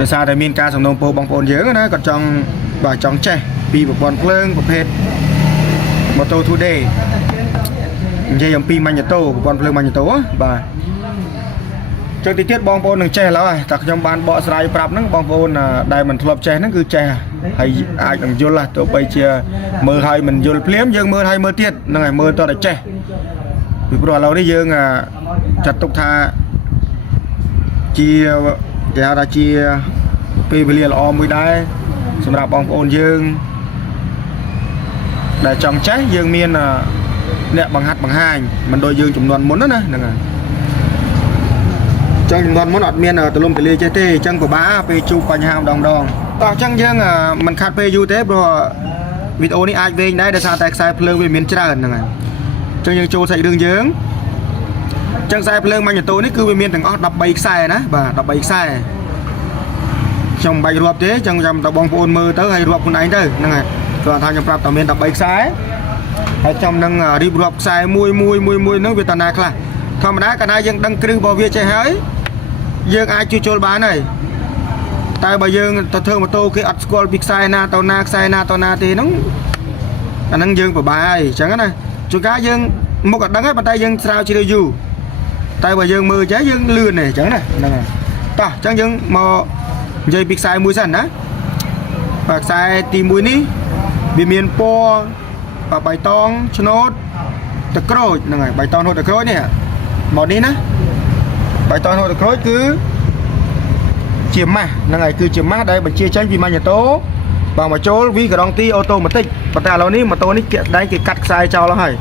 ដោយសារតែមានការសំណូមពរបងប្អូនយើងណាគាត់ចង់បាទចង់ចេះពីប្រព័ន្ធភ្លើងប្រភេទ Moto Today និយាយអំពី Magneto ប្រព័ន្ធភ្លើង Magneto បាទចុះទីទៀតបងប្អូននឹងចេះឡើយតែខ្ញុំបានបកស្រាយប្រាប់ហ្នឹងបងប្អូនដែលមិនធ្លាប់ចេះហ្នឹងគឺចេះហើយអាចនឹងយល់ទោះបីជាមើលហើយមិនយល់ភ្លាមយើងមើលហើយមើលទៀតហ្នឹងហើយមើលតតែចេះពីព្រោះឥឡូវនេះយើងចាត់ទុកថាជាគេហៅថាជាពេលវេលាល្អមួយដែរសម្រាប់បងប្អូនយើងដែលចង់ចេះយើងមានអ្នកបង្ហាត់បង្ហាញមិនដូចយើងចំនួនមុនណាហ្នឹងហើយចំនួនមុនអត់មានទលំទលាចេះទេអញ្ចឹងពិបាកពេលជួបបញ្ហាម្ដងតោះអញ្ចឹងយើងមិនខាត់ពេលយូរទេព្រោះវីដេអូនេះអាចវែងដែរដោយសារតែខ្សែភ្លើងវាមានច្រើនហ្នឹងហើយអញ្ចឹងយើងចូលសាច់រឿងយើងអញ្ចឹងខ្សែភ្លើង Magneto នេះគឺវាមានទាំងអស់13ខ្សែណាបាទ13ខ្សែខ្ញុំមិនបាច់រាប់ទេអញ្ចឹងចាំតបងប្អូនមើលទៅហើយរាប់ខ្លួនឯងទៅហ្នឹងហើយគាត់ថាខ្ញុំប្រាប់តែមាន13ខ្សែហើយខ្ញុំនឹងរៀបរាប់ខ្សែមួយហ្នឹងវាតាណាខ្លះធម្មតាកាលណាយើងដឹងគ្រឹះរបស់វាចេះហើយយើងអាចជួយចូលបានហើយតែបើយើងទៅធ្វើម៉ូតូគេអត់ស្គាល់ពីខ្សែណាទៅណាខ្សែណាទៅណាទេហ្នឹងអាហ្នឹងយើងពិបាកហើយអញ្ចឹងណាជួនកាលយើងមុខអត់ដឹងហើយប៉ុន្តែយើងស្រាវជ្រាវយូរតែបើយើងមើលចេះយើងលឿនទេអញ្ចឹងណាហ្នឹងហើយតោះអញ្ចឹងយើងមកនិយាយពីខ្សែមួយសិនណាបាទខ្សែទី1នេះវាមានពណ៌បៃតងឆ្នោតទឹកក្រូចហ្នឹងហើយបៃតងឆ្នោតទឹកក្រូចនេះមកនេះណាបៃតងឆ្នោតទឹកក្រូចគឺជាម៉ាស់ហ្នឹងហើយគឺជាម៉ាស់ដែលបញ្ជាចេញពី Magneto បើមកចូលវីក្រងទីអូតូម៉ាទិកប៉ុន្តែឥឡូវនេះម៉ូតូនេះគេដៃគេកាត់ខ្សែចោលហើយ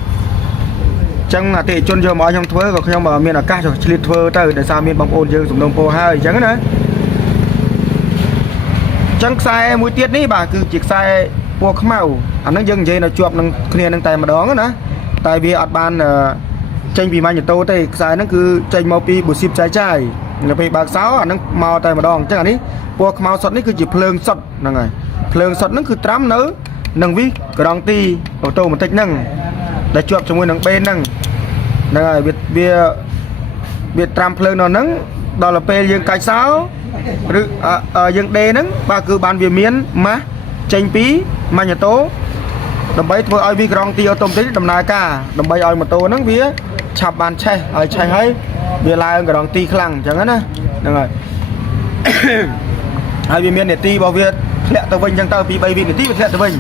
អញ្ចឹងអតិថិជនយកមកឲ្យខ្ញុំធ្វើក៏ខ្ញុំមានឱកាសឆ្លៀតធ្វើទៅដោយសារមានបងប្អូនយើងសំណូមពរហើយអញ្ចឹងណាអញ្ចឹងខ្សែមួយទៀតនេះបាទគឺជាខ្សែពណ៌ខ្មៅអាហ្នឹងយើងនិយាយនៅជាប់នឹងគ្នានឹងតែម្ដងណាតែវាអត់បានចេញពី Magneto ទេខ្សែហ្នឹងគឺចេញមកពីប៊ូស៊ីបចាយនៅពេលបើកសោអាហ្នឹងមកតែម្ដងអញ្ចឹងអានេះពណ៌ខ្មៅសុទ្ធនេះគឺជាភ្លើងសុទ្ធហ្នឹងហើយភ្លើងសុទ្ធហ្នឹងគឺត្រាំនៅនឹងវីក្រងទីអូតូម៉ាទិកហ្នឹងដែលជាប់ជាមួយនឹងបេនហ្នឹងហើយវាត្រាំភ្លើងនៅហ្នឹងដល់ពេលយើងកាច់សោឬយើងដេហ្នឹងបាទគឺបានវាមានម៉ាស់ចេញពី Magneto ដើម្បីធ្វើឲ្យវីក្រងទីអូតូម៉ាទិកដំណើរការដើម្បីឲ្យម៉ូតូហ្នឹងវាឆាប់បានឆេះឲ្យឆេះហើយវាឡើងក្រងទីខ្លាំងអញ្ចឹងណាហ្នឹងហើយហើយវាមាននាទីរបស់វាធ្លាក់ទៅវិញអញ្ចឹងទៅពី3វិនាទីវាធ្លាក់ទៅវិញ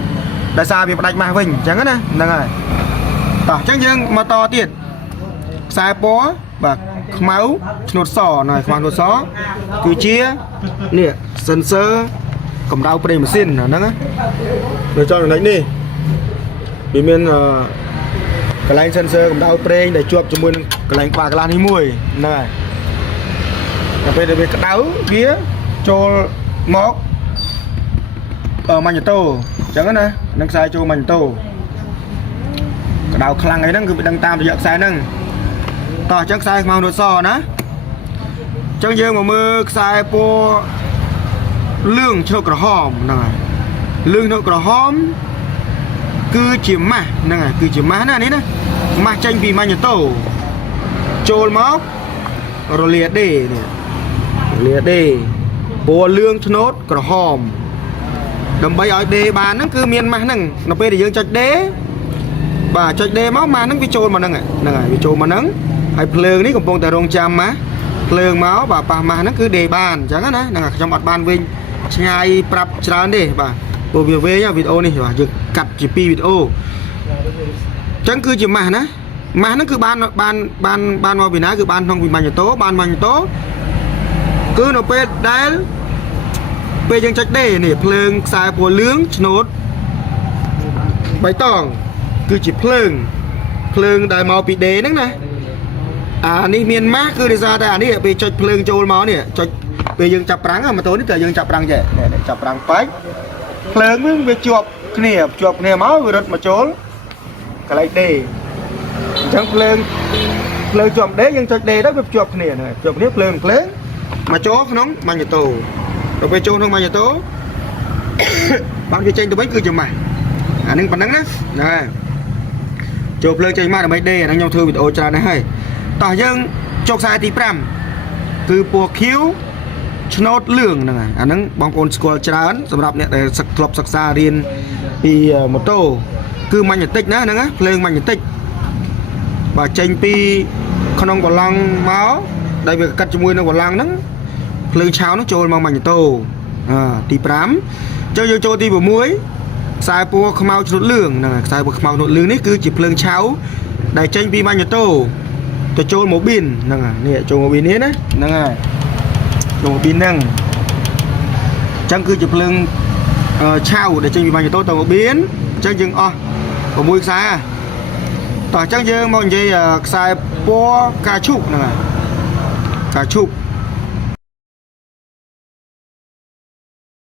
ដោយសារវាផ្ដាច់ម៉ាស់វិញអញ្ចឹងណាហ្នឹងហើយតោះអញ្ចឹងយើងមកតទៀតខ្សែពណ៌បាទខ្មៅឆ្នោតសណហើយខ្មៅឆ្នោតសគឺជានេះ sensor កម្ដៅប្រេងម៉ាស៊ីនហ្នឹងណានៅចុងចំណុចនេះវាមានកន្លែង sensor កម្ដៅប្រេងដែលជាប់ជាមួយនឹងកន្លែងក្បាលកន្លះនេះមួយហ្នឹងហើយដល់ពេលដែលវាក្ដៅវាចូលមក Magneto អញ្ចឹងណានឹងខ្សែចូល Magneto ក្ដៅខ្លាំងអីហ្នឹងគឺវាដឹងតាមរយៈខ្សែហ្នឹងតោះអញ្ចឹងខ្សែខ្មៅរសណាអញ្ចឹងយើងមកមើលខ្សែពណ៌លឿងឈើក្រហមហ្នឹងហើយលឿងឈើក្រហមគឺជាម៉ាស់ហ្នឹងហើយគឺជាម៉ាស់ណានេះណាម៉ាស់ចេញពី Magneto ចូលមករលាដេនេះរលាដេពណ៌លឿងឆ្នោតក្រហមដើម្បីឲ្យដេបានហ្នឹងគឺមានម៉ាស់ហ្នឹងនៅពេលដែលយើងចុចដេបាទចុចដេមកម៉ាស់ហ្នឹងវាចូលមកហ្នឹងហើយវាចូលមកហ្នឹងហើយភ្លើងនេះកំពុងតែរងចាំម៉ាស់ភ្លើងមកបាទប៉ះម៉ាស់ហ្នឹងគឺដេបានអញ្ចឹងណាហ្នឹងខ្ញុំអត់បានវិញឆ្ងាយប្រាប់ច្រើនទេបាទព្រោះវាវែងវីដេអូនេះបាទយើងកាត់ជា2វីដេអូអញ្ចឹងគឺជាម៉ាស់ណាម៉ាស់ហ្នឹងគឺបានមកពីណាគឺបានក្នុងពី Magneto បាន Magneto គឺនៅពេលដែលពេលយើងចុចដេនេះភ្លើងខ្សែពណ៌លឿងឆ្នោតបៃតងគឺជាភ្លើងដែលមកពីដេហ្នឹងណាអានេះមានម៉ាស់គឺដោយសារតែអានេះពេលចុចភ្លើងចូលមកនេះចុចពេលយើងចាប់ប្រាំងម៉ូតូនេះតើយើងចាប់ប្រាំងចេះចាប់ប្រាំងបាច់ភ្លើងវាជាប់គ្នាមកវារត់មកចូលកន្លែងដេអញ្ចឹងភ្លើងជាប់ដេយើងចុចដេទៅវាភ្ជាប់គ្នាហ្នឹងភ្ជាប់គ្នាភ្លើងមកចូលក្នុង Magneto ដល់ពេលចូលក្នុង Magneto បានវាចេញទៅវិញគឺជាម៉ាស់អានឹងប៉ុណ្ណឹងណាចូលភ្លើងចេញមកដើម្បីដេអាហ្នឹងខ្ញុំធ្វើវីដេអូច្រើនណាស់ហើយតោះយើងចូលខ្សែទី5គឺពណ៌ខៀវ ឆ្នោតលឿងហ្នឹងអាហ្នឹងបងប្អូនស្គាល់ច្រើនសម្រាប់អ្នកដែលធ្លាប់សិក្សារៀនពីម៉ូតូគឺម៉ាញ់ទិកណាហ្នឹងណាភ្លើងម៉ាញ់ទិកបើចេញពីក្នុងបឡង់មកដែលវាកាត់ជាមួយនឹងបឡង់ហ្នឹងភ្លើងឆៅហ្នឹងចូលមកម៉ាញ់តូទី5ចុះយើងចូលទី6ខ្សែពួរខ្មៅឆ្នុតលឿងហ្នឹងខ្សែពួរខ្មៅឆ្នុតលឿងនេះគឺជាភ្លើងឆៅដែលចេញពីម៉ាញ់តូទៅចូលម៉ូប៊ីនហ្នឹងនេះចូលម៉ូប៊ីននេះណាហ្នឹងហើយចូលម៉ូប៊ីនហ្នឹងអញ្ចឹងគឺជាភ្លើងឆៅដែលចេញពីម៉ាញ់តូទៅម៉ូប៊ីនអញ្ចឹងយើងអស់6ខ្សែតោះអញ្ចឹងយើងមកនិយាយខ្សែពណ៌កាឈូកហ្នឹងហើយកាឈូក